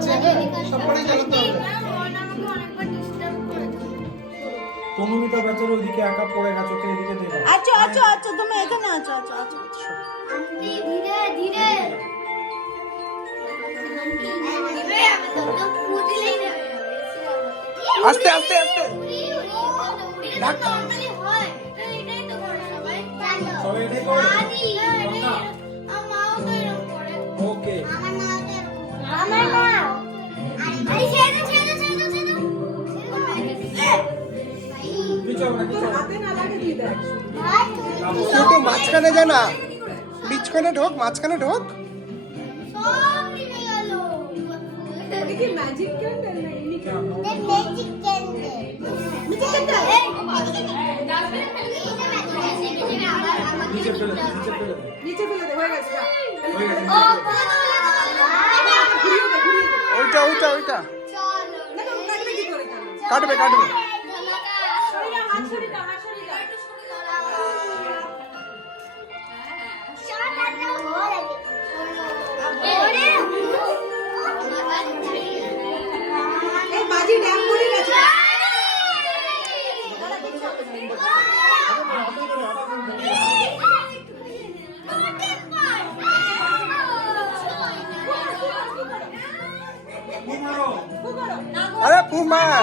আছে, সবকটাই চালাতে হবে। তনুমিতা বেচারা ওইদিকে একা পড়ে গেছে, ওকে এদিকে দে। আচ্ছা আচ্ছা আচ্ছা, তুমি এখানে আছো। আচ্ছা আচ্ছা আচ্ছা, আন্টি ধীরে ধীরে আস্তে আস্তে আস্তে। সবাই এটাই করে। ওকে কিছু হবে না, কিছু হবে না। ছোট মাঝখানে যা না, বিচখানে ঢোক, মাঝখানে ঢোক। ম্যাজিক ক্যান্ডেল না এমনি নিচে ফেলে দে, নিচে ফেলে দে। নিচে ফেলে দে, হয়ে গেছে। হয়ে গেছে। ঘুরিয়ে দে, ঘুরিয়ে দে। ওইটা ওইটা ওইটা না তো কাটবে কি করে? কাটবে কাটবে। হাত সরিয়ে দাও, হাত সরিয়ে দাও। এই বাজি ড্যাম পড়ে গেছে। আরে পুমার,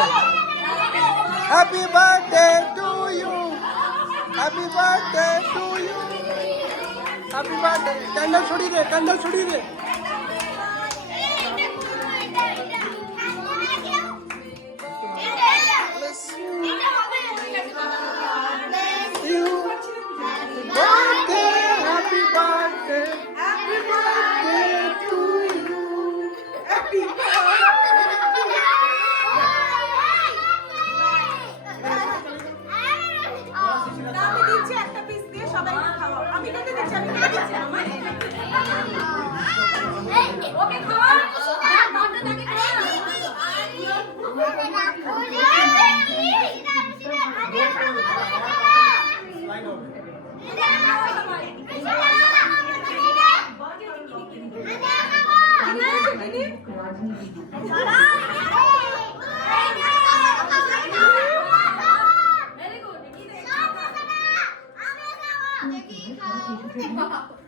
happy birthday to you, happy birthday to you, happy birthday. Candle ছড়িয়ে দে, ক্যান্ডেল ছড়িয়ে দে। Happy birthday, happy birthday to you, happy আমি দিচ্ছি একটা পিস দিয়ে সবাইকে খাওয়াও। আমি কেটে দিচ্ছি, আমি কেটে দিচ্ছি। ওকে খাওয়া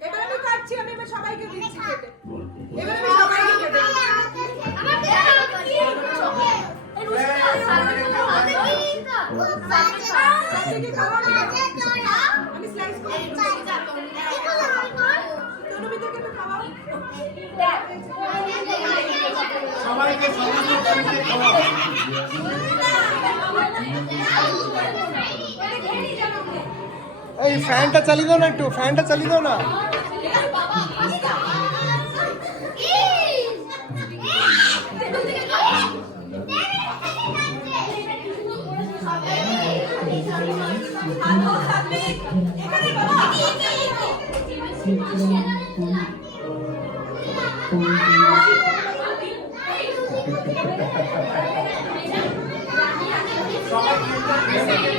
এবার আমি কাটছি, আমি এবার সবাইকে দিচ্ছি কেটে। এবার আমি সবাইকে কেটে দিচ্ছি। সবাইকে খাওয়া না। আমি স্লাইস করে দিচ্ছি। তনুমিতাকে একটু খাওয়াও। সবাইকে সবাইকে খাওয়া। এই ফ্যানটা চালিয়ে দাও না, একটু ফ্যানটা চালিয়ে দাও না। সবাই